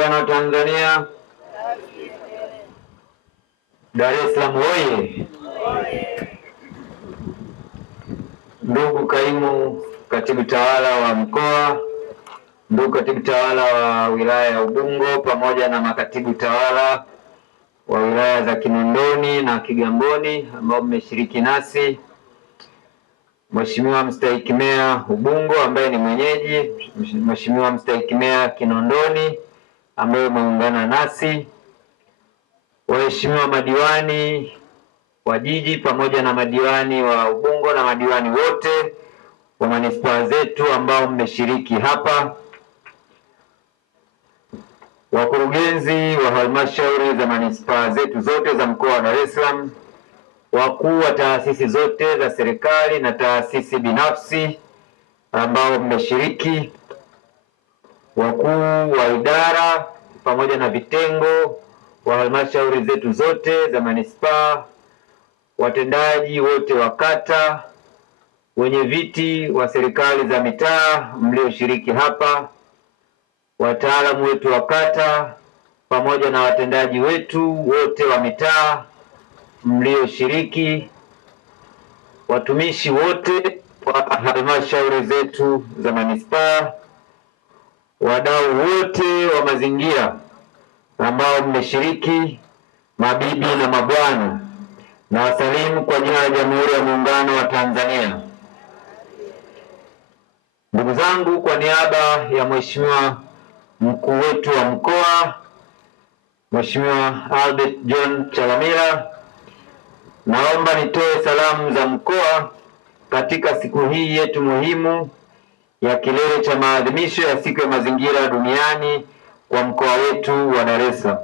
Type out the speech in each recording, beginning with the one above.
Muungano wa Tanzania. Dar es Salaam oye! Ndugu kaimu katibu tawala wa mkoa, ndugu katibu tawala wa wilaya ya Ubungo pamoja na makatibu tawala wa wilaya za Kinondoni na Kigamboni ambao mmeshiriki nasi, Mheshimiwa Mstahiki Meya Ubungo ambaye ni mwenyeji, Mheshimiwa Mstahiki Meya Kinondoni ambaye umeungana nasi, waheshimiwa madiwani wa jiji pamoja na madiwani wa Ubungo na madiwani wote wa manispaa zetu ambao mmeshiriki hapa, wakurugenzi wa halmashauri za manispaa zetu zote za mkoa wa Dar es Salaam, wakuu wa taasisi zote za serikali na taasisi binafsi ambao mmeshiriki, wakuu wa idara pamoja na vitengo wa halmashauri zetu zote za manispaa, watendaji wote wa kata, wenye viti wa serikali za mitaa mlioshiriki hapa, wataalamu wetu wa kata pamoja na watendaji wetu wote wa mitaa mlioshiriki, watumishi wote wa halmashauri zetu za manispaa, wadau wote wa mazingira ambao mmeshiriki, mabibi na mabwana, na wasalimu kwa jina la Jamhuri ya Muungano wa Tanzania. Ndugu zangu, kwa niaba ya Mheshimiwa mkuu wetu wa mkoa, Mheshimiwa Albert John Chalamila, naomba nitoe salamu za mkoa katika siku hii yetu muhimu ya kilele cha maadhimisho ya siku ya mazingira duniani kwa mkoa wetu wa Dar es Salaam.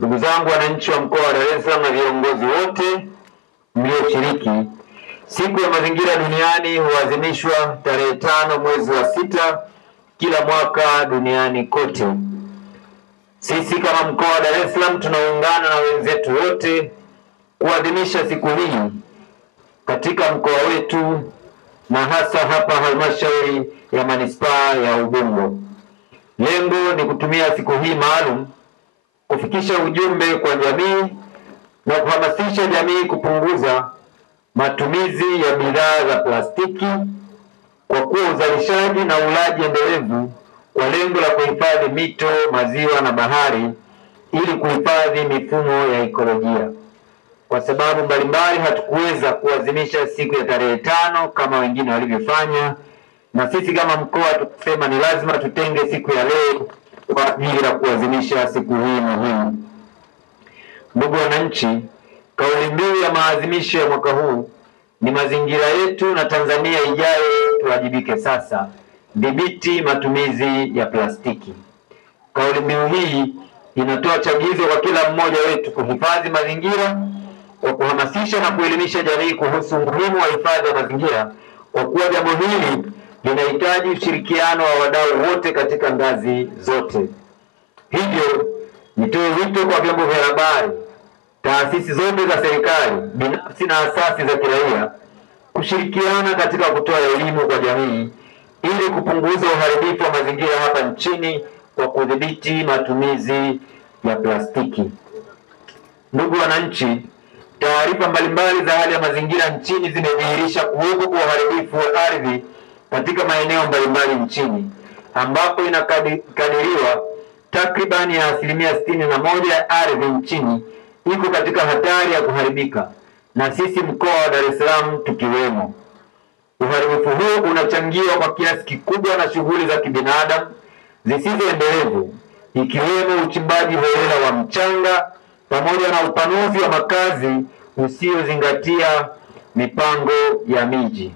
Ndugu zangu wananchi wa mkoa wa Dar es Salaam na viongozi wote mlioshiriki, siku ya mazingira duniani huadhimishwa tarehe 5 mwezi wa 6 kila mwaka duniani kote. Sisi kama mkoa wa Dar es Salaam tunaungana na wenzetu wote kuadhimisha siku hii katika mkoa wetu na hasa hapa halmashauri ya manispaa ya Ubungo. Lengo ni kutumia siku hii maalum kufikisha ujumbe kwa jamii na kuhamasisha jamii kupunguza matumizi ya bidhaa za plastiki kwa kuwa uzalishaji na ulaji endelevu kwa lengo la kuhifadhi mito, maziwa na bahari ili kuhifadhi mifumo ya ekolojia. Kwa sababu mbalimbali hatukuweza kuadhimisha siku ya tarehe 5 kama wengine walivyofanya, na sisi kama mkoa tukisema ni lazima tutenge siku ya leo kwa ajili ya kuadhimisha siku hii muhimu. Ndugu wananchi, kauli mbiu ya maadhimisho ya mwaka huu ni mazingira yetu na Tanzania ijayo, tuwajibike sasa, dhibiti matumizi ya plastiki. Kauli mbiu hii inatoa chagizo kwa kila mmoja wetu kuhifadhi mazingira kwa kuhamasisha na kuelimisha jamii kuhusu umuhimu wa hifadhi ya mazingira, kwa kuwa jambo hili linahitaji ushirikiano wa wadau wote katika ngazi zote. Hivyo nitoe wito kwa vyombo vya habari, taasisi zote za serikali, binafsi na asasi za kiraia kushirikiana katika kutoa elimu kwa jamii ili kupunguza uharibifu wa mazingira hapa nchini kwa kudhibiti matumizi ya plastiki. Ndugu wananchi, taarifa mbalimbali za hali ya mazingira nchini zimedhihirisha kuwepo kwa uharibifu wa ardhi katika maeneo mbalimbali nchini, ambapo inakadiriwa takribani ya 61% ya ardhi nchini iko katika hatari ya kuharibika, na sisi mkoa wa Dar es Salaam tukiwemo. Uharibifu huu unachangiwa kwa kiasi kikubwa na shughuli za kibinadamu zisizoendelevu, ikiwemo uchimbaji holela wa mchanga pamoja na upanuzi wa makazi usiozingatia mipango ya miji.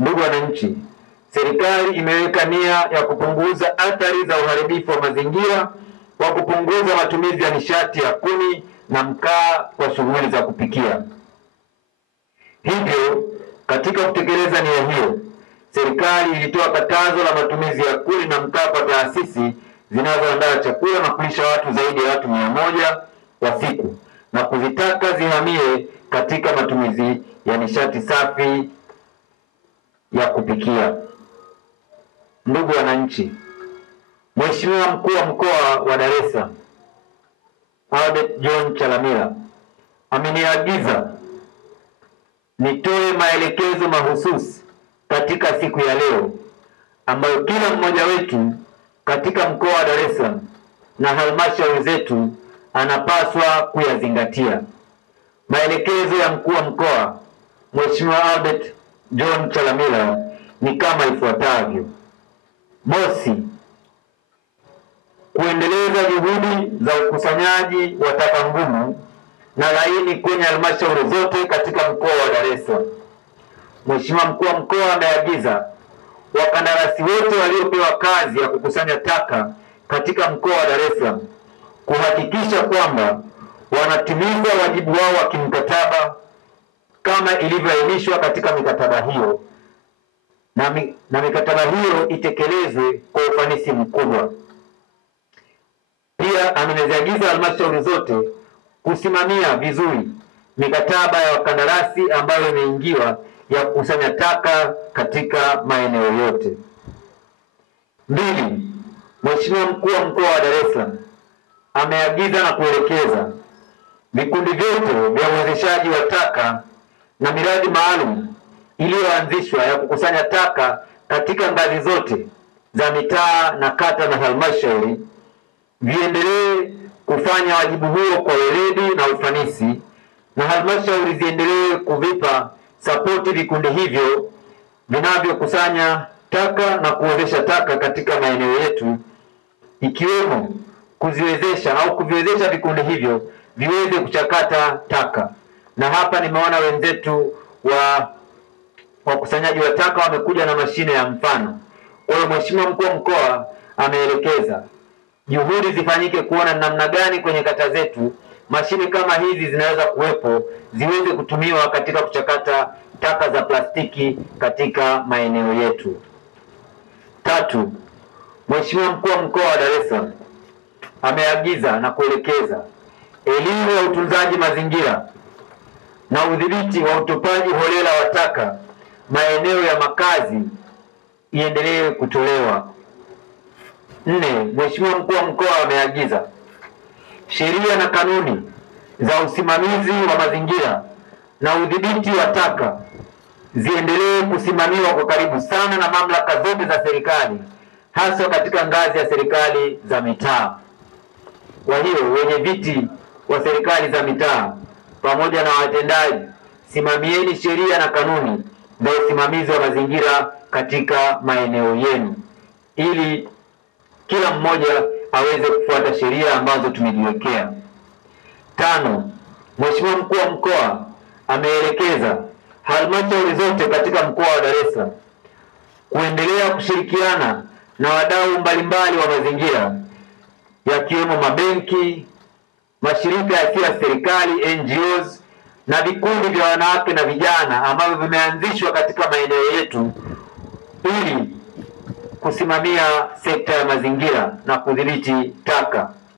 Ndugu wananchi, serikali imeweka nia ya kupunguza athari za uharibifu wa mazingira kwa kupunguza matumizi ya nishati ya kuni na mkaa kwa shughuli za kupikia. Hivyo, katika kutekeleza nia hiyo, serikali ilitoa katazo la matumizi ya kuni na mkaa kwa taasisi zinazoandaa chakula na kulisha watu zaidi ya watu 100 kwa siku, na kuzitaka zihamie katika matumizi ya nishati safi ya kupikia. Ndugu wananchi, Mheshimiwa Mkuu wa Mkoa wa Dar es Salaam Albert John Chalamila ameniagiza nitoe maelekezo mahususi katika siku ya leo ambayo kila mmoja wetu katika mkoa wa Dar es Salaam na halmashauri zetu anapaswa kuyazingatia. Maelekezo ya mkuu wa mkoa Mheshimiwa Albert John Chalamila ni kama ifuatavyo. Mosi, kuendeleza juhudi za ukusanyaji wa taka ngumu na laini kwenye halmashauri zote katika mkoa wa Dar es Salaam. Mheshimiwa Mkuu wa Mkoa ameagiza wakandarasi wote waliopewa kazi ya kukusanya taka katika mkoa wa Dar es Salaam kuhakikisha kwamba wanatimiza wajibu wao wa kimkataba kama ilivyoainishwa katika mikataba hiyo, na mikataba hiyo itekelezwe kwa ufanisi mkubwa. Pia ameziagiza halmashauri zote kusimamia vizuri mikataba ya wakandarasi ambayo imeingiwa ya kukusanya taka katika maeneo yote. Mbili, Mheshimiwa Mkuu wa Mkoa wa Dar es Salaam ameagiza na kuelekeza vikundi vyote vya uwezeshaji wa taka na miradi maalum iliyoanzishwa ya kukusanya taka katika ngazi zote za mitaa na kata na halmashauri viendelee kufanya wajibu huo kwa weledi na ufanisi, na halmashauri ziendelee kuvipa sapoti vikundi hivyo vinavyokusanya taka na kuwezesha taka katika maeneo yetu, ikiwemo kuviwezesha vikundi hivyo viweze kuchakata taka. Na hapa nimeona wenzetu wa wakusanyaji wa taka wamekuja na mashine ya mfano. Kwa hiyo Mheshimiwa Mkuu wa Mkoa ameelekeza juhudi zifanyike kuona namna gani kwenye kata zetu mashine kama hizi zinaweza kuwepo, ziweze kutumiwa katika kuchakata taka za plastiki katika maeneo yetu. Tatu, Mheshimiwa Mkuu wa Mkoa wa Dar es Salaam ameagiza na kuelekeza elimu ya utunzaji mazingira na udhibiti wa utupaji holela wa taka maeneo ya makazi iendelee kutolewa. Nne, Mheshimiwa Mkuu wa Mkoa ameagiza sheria na kanuni za usimamizi wa mazingira na udhibiti wa taka ziendelee kusimamiwa kwa karibu sana na mamlaka zote za serikali, hasa katika ngazi ya serikali za mitaa. Kwa hiyo wenye viti wa serikali za mitaa pamoja na watendaji, simamieni sheria na kanuni za usimamizi wa mazingira katika maeneo yenu ili kila mmoja aweze kufuata sheria ambazo tumejiwekea. Tano, Mheshimiwa Mkuu wa Mkoa ameelekeza halmashauri zote katika mkoa wa Dar es Salaam kuendelea kushirikiana na wadau mbalimbali wa mazingira yakiwemo mabenki, mashirika yasiyo ya serikali, NGOs, na vikundi vya wanawake na vijana ambavyo vimeanzishwa katika maeneo yetu ili kusimamia sekta ya mazingira na kudhibiti taka.